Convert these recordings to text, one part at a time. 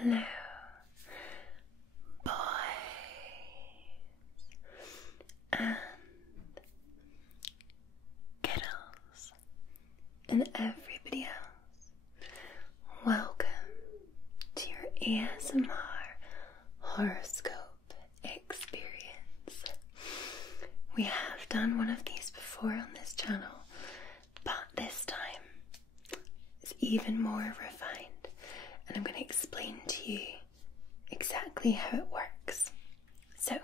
Hello, boys and girls and everybody else. Welcome to your ASMR horoscope experience. We have done one of these before on this channel, but this time it's even more refined. And I'm going to explain to you exactly how it works. So,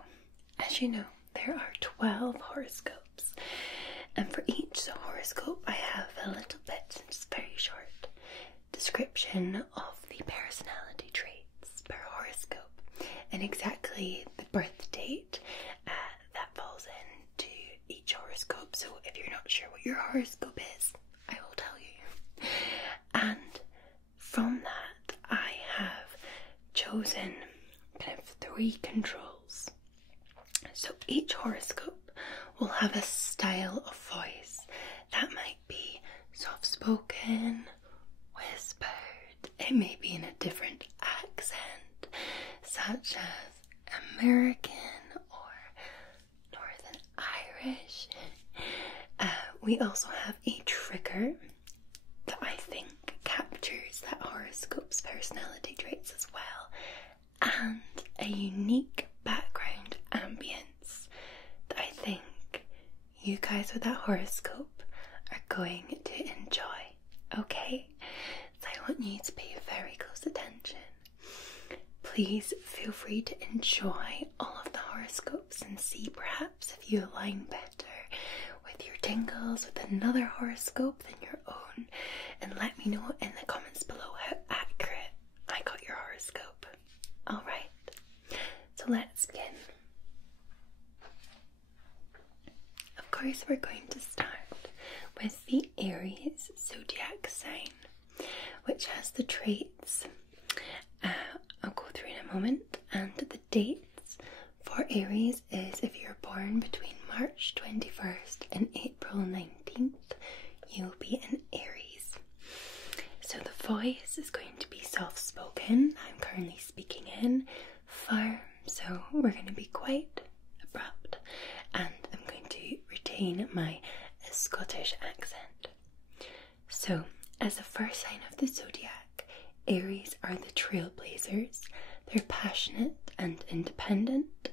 as you know, there are 12 horoscopes, and for each horoscope I have a little bit, just very short, description of the personality traits per horoscope and exactly the birth date that falls into each horoscope. So if you're not sure what your horoscope is, I will tell you. And from that, I have chosen kind of 3 controls. So each horoscope will have a style of voice that might be soft-spoken, whispered, it may be in a different accent, such as American or Northern Irish. We also have a trigger that I think captures that horoscope's personality traits as well, and a unique background ambience that I think you guys with that horoscope are going to enjoy. Okay, so I want you to pay very close attention. Please feel free to enjoy all of the horoscopes and see perhaps if you align better with your tingles with another horoscope than your own, and let me know in the comments below how accurate I got your horoscope. Alright, so let's begin. Of course, we're going to start with the Aries zodiac sign, which has the traits. I'll go through in a moment, and the dates for Aries is if you're born between March 21st and April 19th, you'll be an Aries. So the voice is going to be soft-spoken. I'm currently speaking in firm, so we're going to be quite abrupt, and I'm going to retain my Scottish accent. So, as the first sign of the zodiac, Aries are the trailblazers. They're passionate and independent.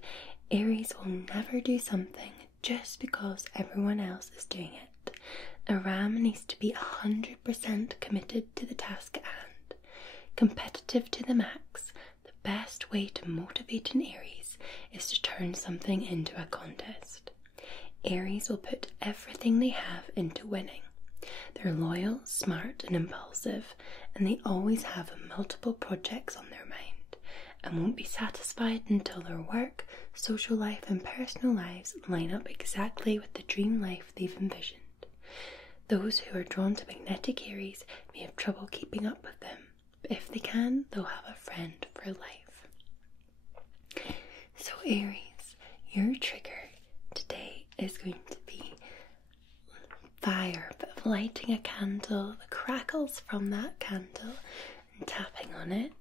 Aries will never do something just because everyone else is doing it. A ram needs to be 100% committed to the task at hand. Competitive to the max, the best way to motivate an Aries is to turn something into a contest. Aries will put everything they have into winning. They're loyal, smart and impulsive, and they always have multiple projects on their mind, and won't be satisfied until their work, social life and personal lives line up exactly with the dream life they've envisioned. Those who are drawn to magnetic Aries may have trouble keeping up with them, but if they can, they'll have a friend for life. So Aries, your trigger today is going to be fire, but lighting a candle, the crackles from that candle and tapping on it.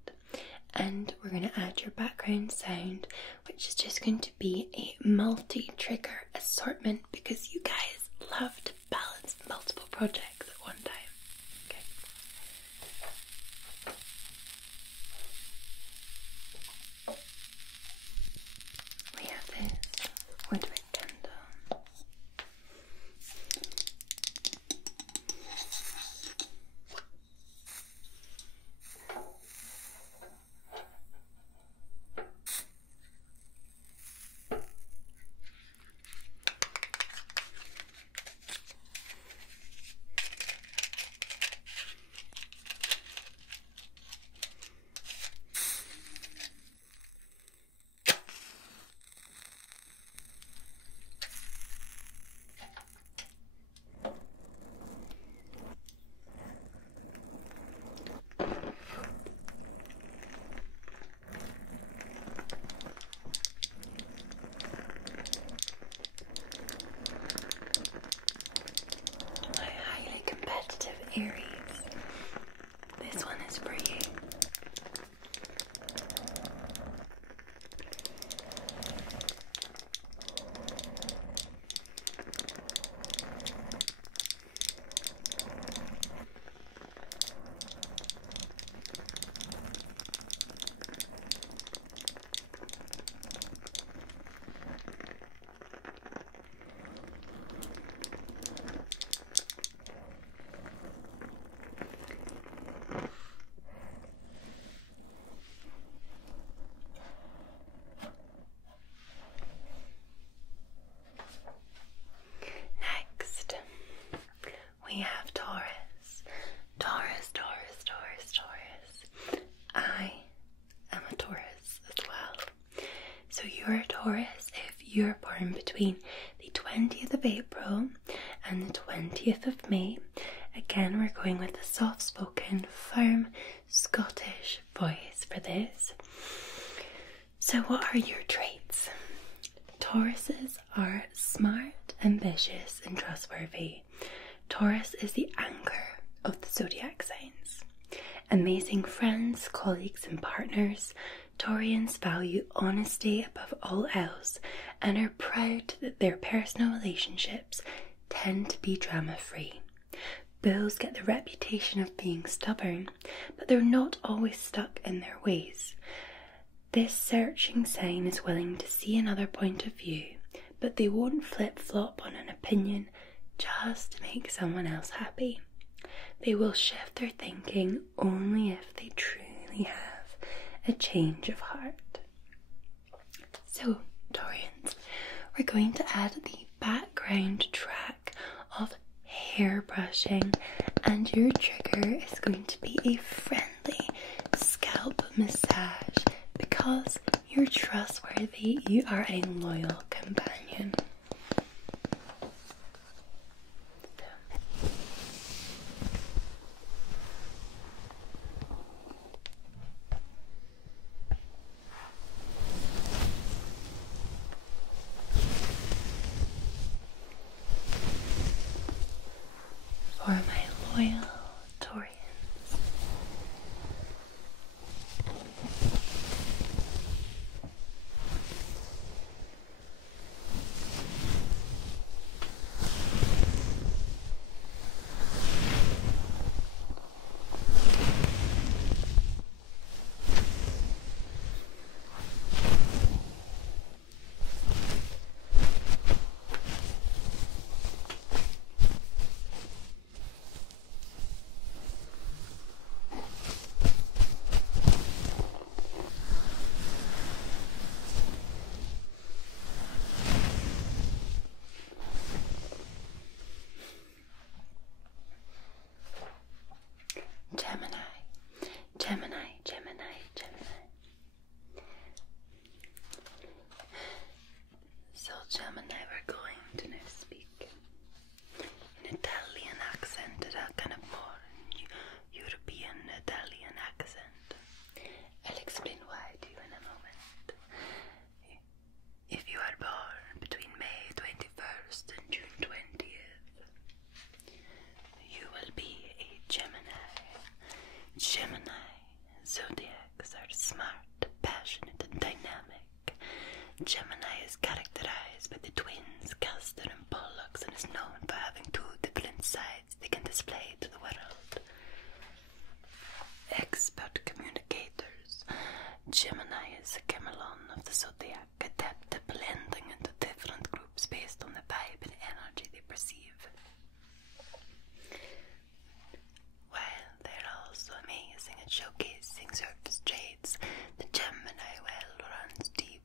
And we're going to add your background sound, which is just going to be a multi-trigger assortment because you guys love to balance multiple projects at one time. Okay. We have this woodwick candle. Aries, this one is for you. between the 20th of April and the 20th of May. Again, we're going with a soft-spoken, firm Scottish voice for this. So what are your traits? Tauruses are smart, ambitious, and trustworthy. Taurus is the anchor of the zodiac signs. Amazing friends, colleagues, and partners, Taurians value honesty above all else and are proud that their personal relationships tend to be drama-free. Bulls get the reputation of being stubborn, but they're not always stuck in their ways. This searching sign is willing to see another point of view, but they won't flip-flop on an opinion just to make someone else happy. They will shift their thinking only if they truly have a change of heart. So, Taurians, we're going to add the background track of hair brushing, and your trigger is going to be a friendly scalp massage. Because you're trustworthy, you are a loyal companion. For my loyal Taurians. Gemini, we're going to now speak in Italian accent, a kind of more European Italian accent. I'll explain why to you in a moment. If you are born between May 21st and June 20th, you will be a Gemini. Gemini zodiacs are smart, passionate, and dynamic. Gemini is characterized by the twins, Castor and Pollux, and is known for having two different sides they can display to the world. Expert communicators. Gemini is a chameleon of the zodiac, adept at blending into different groups based on the vibe and energy they perceive. While they're also amazing at showcasing surface traits, the Gemini well runs deep,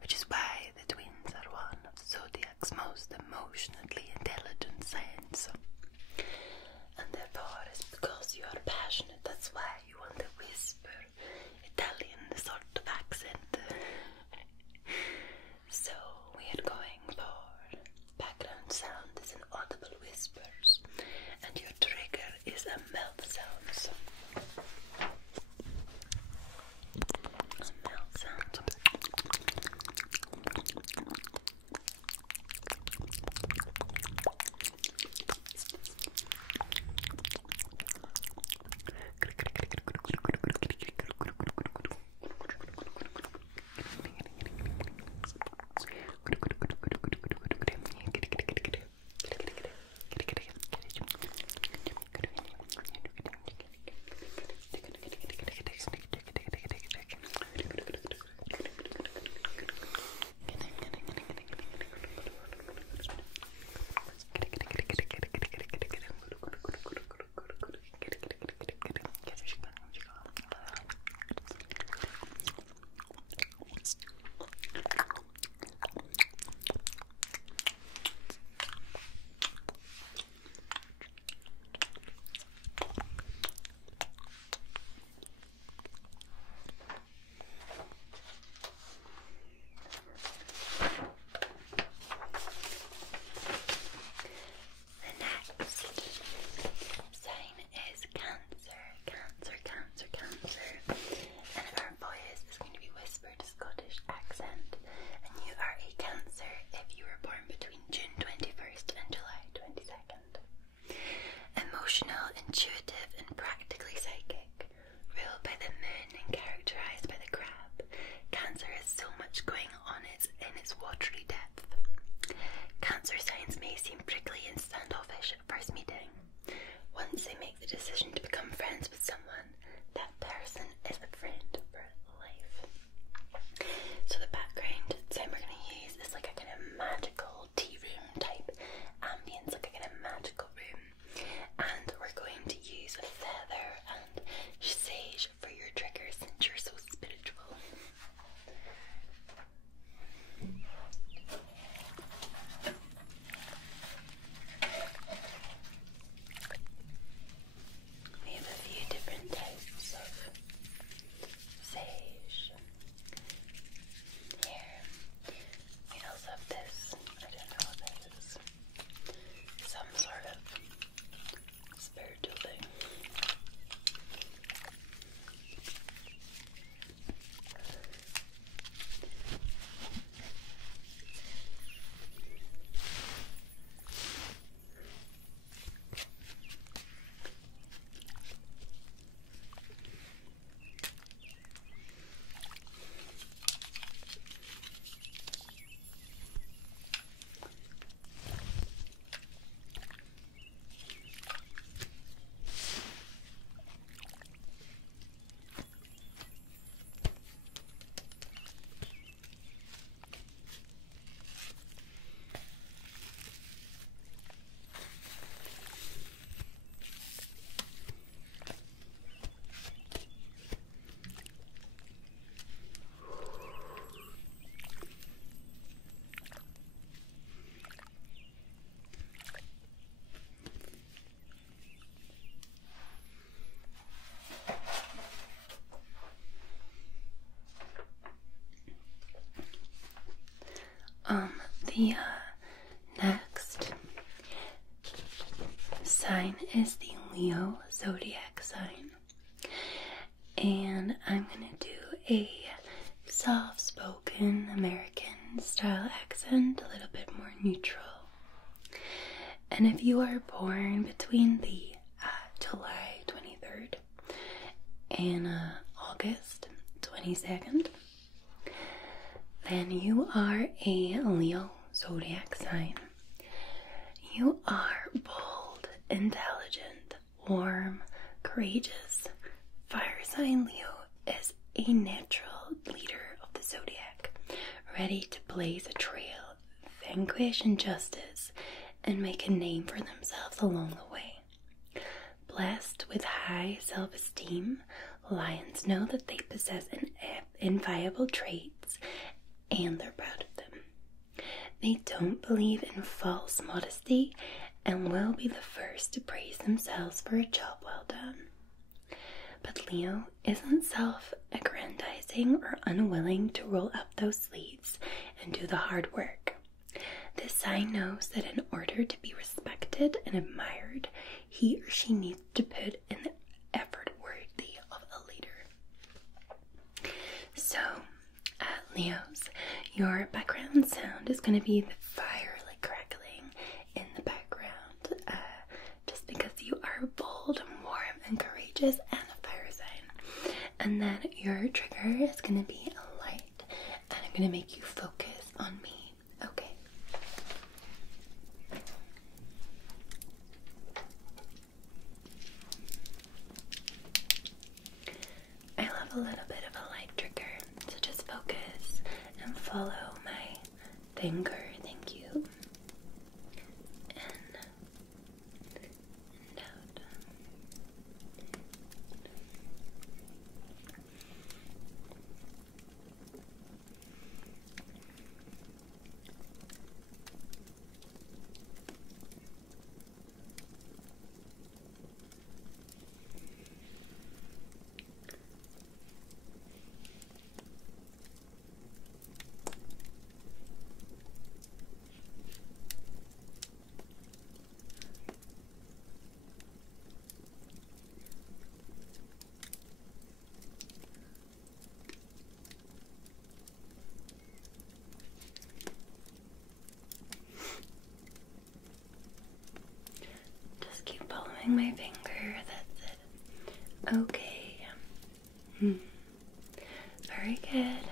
which is why the twins are one of the zodiac's most emotionally intelligent signs. And therefore, it's because you are passionate, that's why you want to whisper Italian sort of accent. So we are going for background sound is inaudible whispers, and your trigger is a mouth sound. So mouth sound. once they make the decision to become friends with someone, that person is a friend for life. So the background design we're going to use is like a kind of magical tea room type ambience, like a kind of magical room. And we're going to use a feather and sage for your trigger since you're so spiritual. We have a few different types of sage. Here, we also have this, I don't know what that is, some sort of spiritual thing. The next sign is the Leo zodiac sign, and I'm gonna do a soft-spoken American style accent, a little bit more neutral. And if you are born between the July 23rd and August 22nd, then you are a Leo zodiac sign. You are bold, intelligent, warm, courageous. Fire sign Leo is a natural leader of the zodiac, ready to blaze a trail, vanquish injustice, and make a name for themselves along the way. Blessed with high self-esteem, lions know that they possess inviolable traits and they're proud of them. They don't believe in false modesty and will be the first to praise themselves for a job well done. But Leo isn't self-aggrandizing or unwilling to roll up those sleeves and do the hard work. This sign knows that in order to be respected and admired, he or she needs to put in the effort worthy of a leader. So, Leos, your background sound is going to be the fire like crackling in the background, just because you are bold and warm and courageous and a fire sign. And then your trigger is going to be a light, and I'm going to make you focus on me. Okay. I love a little bit of a light trigger, so just focus and follow my finger. Thank you. In and out. My finger, that's it. Okay. Very good.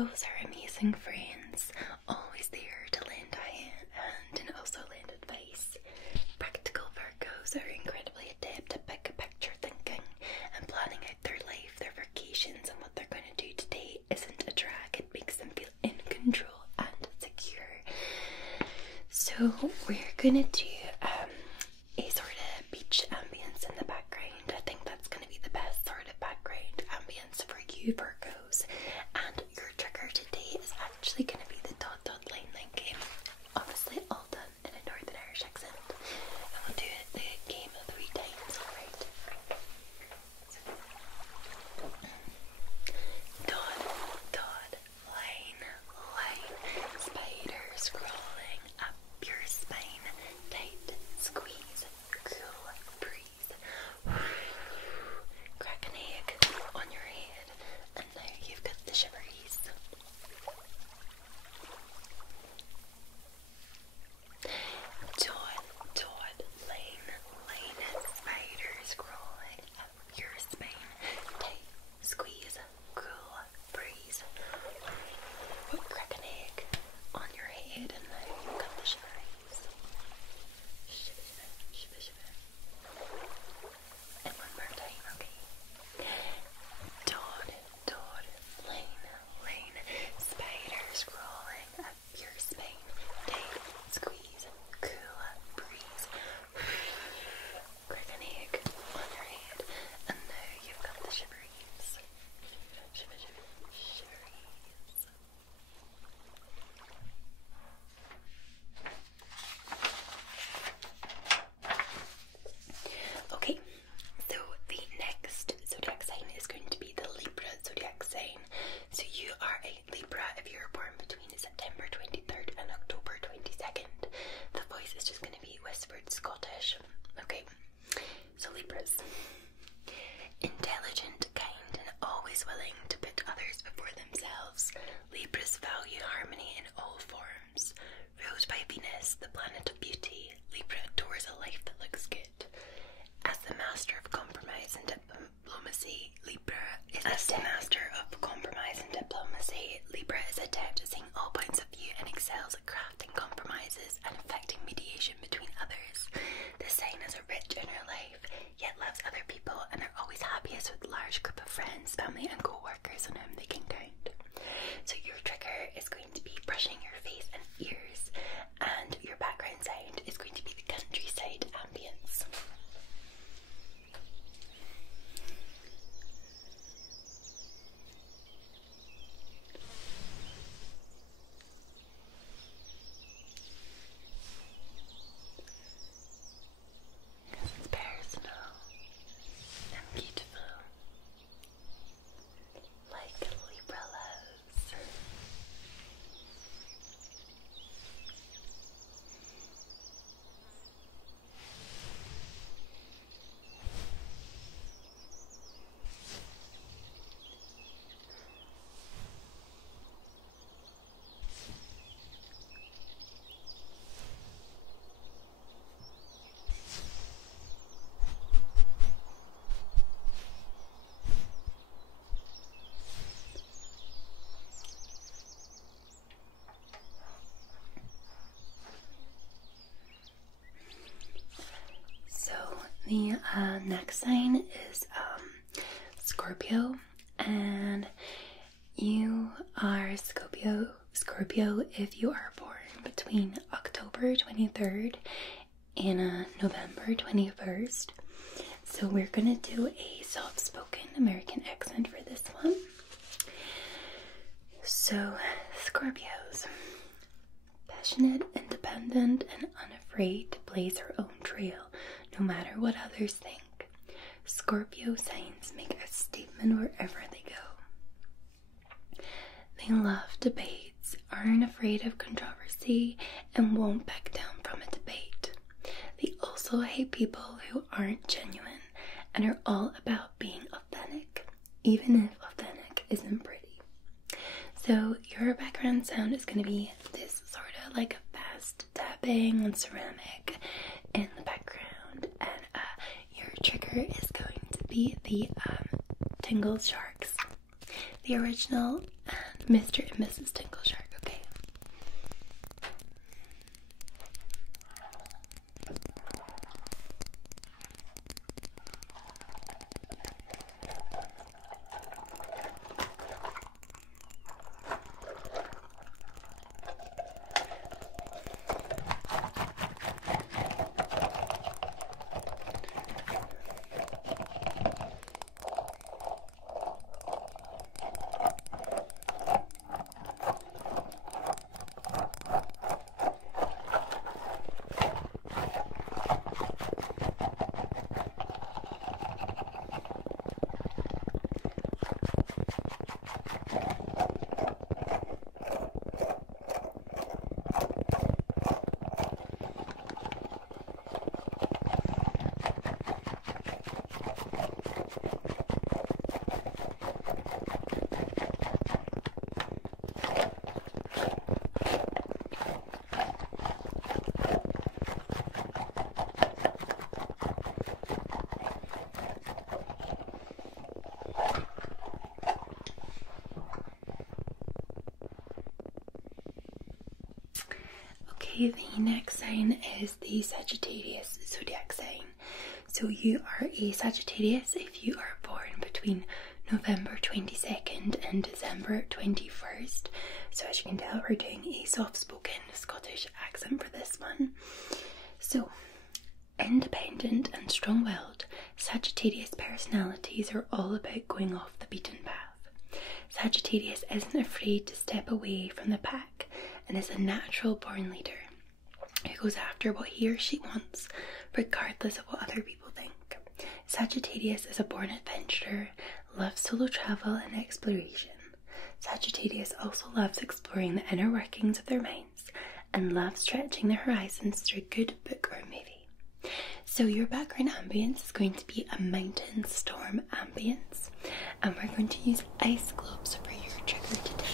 Virgos are amazing friends, always there to lend a hand and also lend advice. Practical Virgos are incredibly adept at big picture thinking and planning out their life, their vacations, and what they're going to do today isn't a drag. It makes them feel in control and secure. So we're going to do a sort of beach ambience in the background. I think that's going to be the best sort of background ambience for you Virgos. And your trigger today is actually going to be the dot dot line game. Obviously all done in a Northern Irish accent. And we'll do the game 3 times, alright? Dot, dot, line, spiders crawling up your spine, tight squeeze, cool breeze, crack an egg on your head, and now you've got the shiveries. Dot, line, spiders crawling up your spine, tight squeeze, cool breeze, crack an egg on your head, and now you've got the shiveries. Shiver. And one more time, okay? Dot, line, spiders crawling up your spine, tight squeeze, cool breeze, crack an egg on your head, and now you've got the shiveries. Shiveries. Okay, so the next zodiac sign is going to be the Libra zodiac sign. So you are a Libra if you were born between September 23rd and October 22nd. The voice is just going to be whispered Scottish. Okay, so Libras. Intelligent, kind, and always willing to put others before themselves. Libras value harmony in all forms. Ruled by Venus, the planet of beauty, Libra adores a life that looks good. As the master of compromise and diplomacy, Libra is adept at seeing all points of view and excels at crafting compromises and effecting mediation between others. This sign has a rich inner life, yet loves other people, and they're always happiest with a large group of friends, family, and co-workers on whom they can count. So your trigger is going to be brushing your face and ears, and your background sound is going to be the countryside ambience. It's personal and beautiful, like Libra loves. So the next sign is Scorpio, and you are Scorpio if you are born between October 23rd and November 21st. So we're gonna do a soft-spoken American accent for this one. So Scorpios, passionate, independent, and unafraid to blaze her own trail, no matter what others think. Scorpio signs make a statement wherever they go. They love debates, aren't afraid of controversy, and won't back down from a debate. They also hate people who aren't genuine and are all about being authentic, even if authentic isn't pretty. So your background sound is going to be this sort of like a fast tapping on ceramic in the background, and your trigger is going to be the tingle sharks. The original and Mr. and Mrs. Tingle Shark, okay? The next sign is the Sagittarius zodiac sign. So you are a Sagittarius if you are born between November 22nd and December 21st. So as you can tell, we're doing a soft-spoken Scottish accent for this one. So, independent and strong-willed, Sagittarius personalities are all about going off the beaten path. Sagittarius isn't afraid to step away from the pack and is a natural born leader who goes after what he or she wants, regardless of what other people think. Sagittarius is a born adventurer, loves solo travel and exploration. Sagittarius also loves exploring the inner workings of their minds and loves stretching their horizons through a good book or movie. So your background ambience is going to be a mountain storm ambience, and we're going to use ice globes for your trigger today.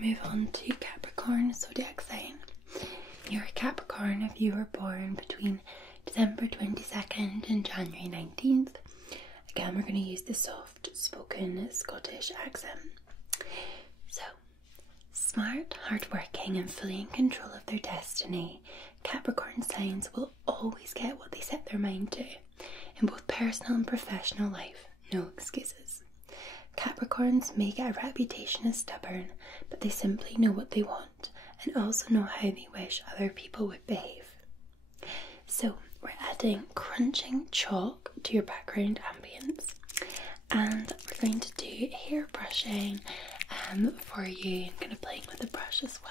Move on to Capricorn zodiac sign. You're a Capricorn if you were born between December 22nd and January 19th. Again, we're going to use the soft spoken Scottish accent. So, smart, hardworking and fully in control of their destiny, Capricorn signs will always get what they set their mind to in both personal and professional life. No excuses. Capricorns may get a reputation as stubborn, but they simply know what they want and also know how they wish other people would behave. So we're adding crunching chalk to your background ambience, and we're going to do hair brushing for you and kind of playing with the brush as well.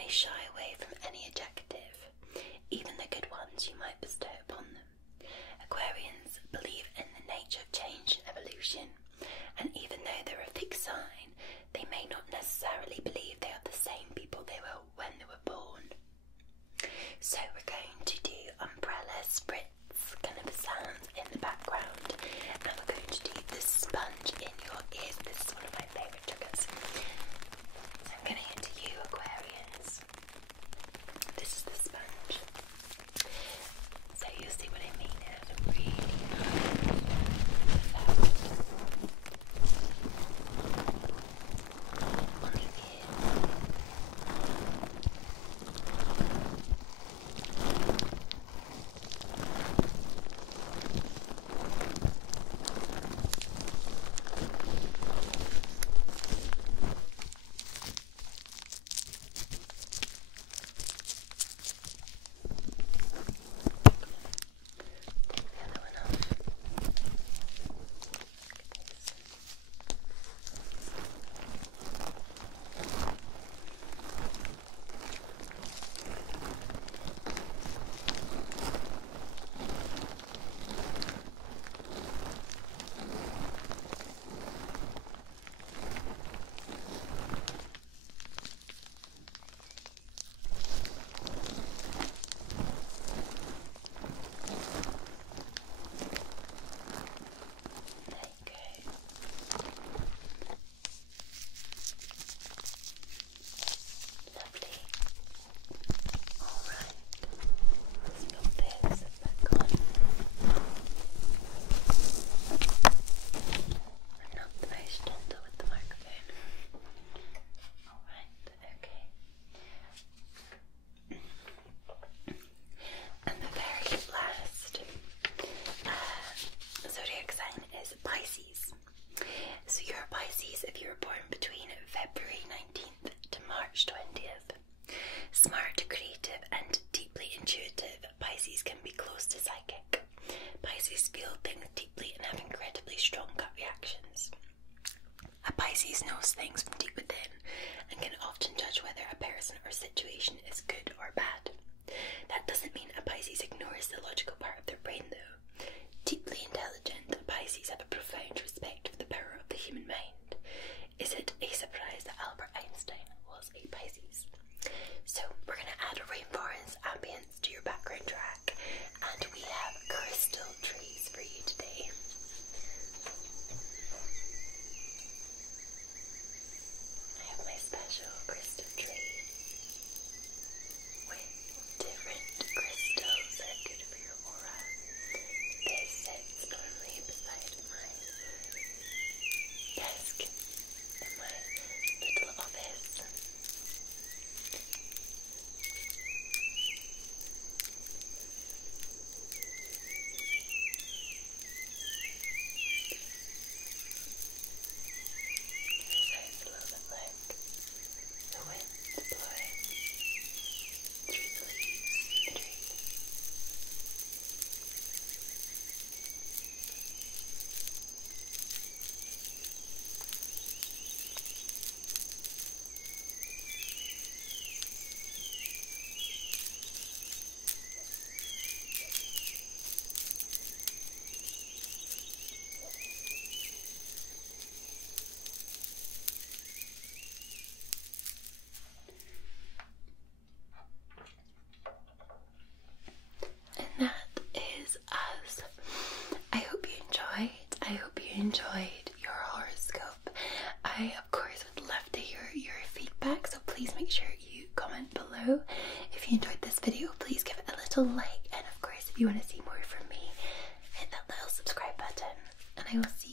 may shy away from any adjective, even the good ones you might bestow upon them. Aquarians believe in the nature of change and evolution, and even though they're a fixed sign, they may not necessarily believe they are the same people they were when they were born. So we're going to do umbrella spritz kind of sounds in the background, and we're going to do the sponge in your ears. This is one of my favourite triggers. So I'm getting into you, Aquarians. This is the sponge. So you'll see what I mean. It has a really nice effect on the ears. Smart, creative, and deeply intuitive, Pisces can be close to psychic. Pisces feel things deeply and have incredibly strong gut reactions. A Pisces knows things from deep within and can often judge whether a person or situation is good or bad. That doesn't mean a Pisces ignores the logical part of their brain though. Deeply intelligent, Pisces have a profound respect for the power of the human mind. Is it a surprise that Albert Einstein was a Pisces? So we're going to add a rainforest ambience to your background track, and we have crystal trees for you today. I have my special crystal tree with different crystals that are good for your aura. This sits normally beside my desk in my little office. Enjoyed your horoscope. I of course would love to hear your feedback, so please make sure you comment below. If you enjoyed this video, please give it a little like, and of course if you want to see more from me, hit that little subscribe button, and I will see